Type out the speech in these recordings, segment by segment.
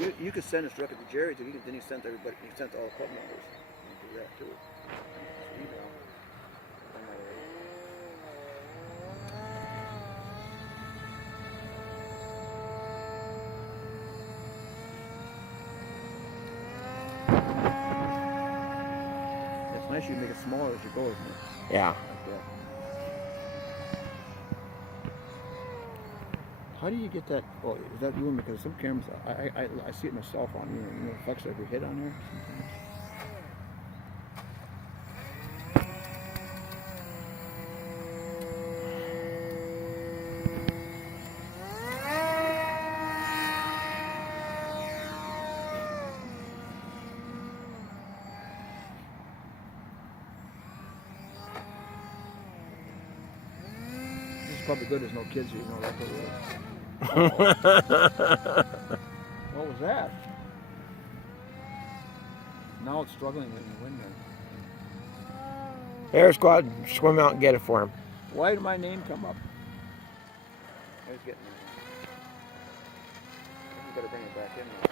You could send this directly to Jerry, too. Then he sent everybody. He sent all the club members. You can do that too. Just email. Done that already. It's nice you make it smaller as you go, isn't it? Yeah. Like that. How do you get that? Oh, is that you? Because some cameras, I see it myself on the effects every hit on there. Sometimes. This is probably good. There's no kids here. No, that's what it is. What was that? Now it's struggling in the wind there. Air squad, swim out and get it for him. Why did my name come up? I was getting it. You better bring it back in now.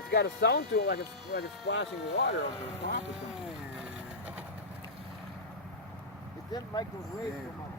It's got a sound to it like it's splashing water over the top or something. It didn't like those waves from up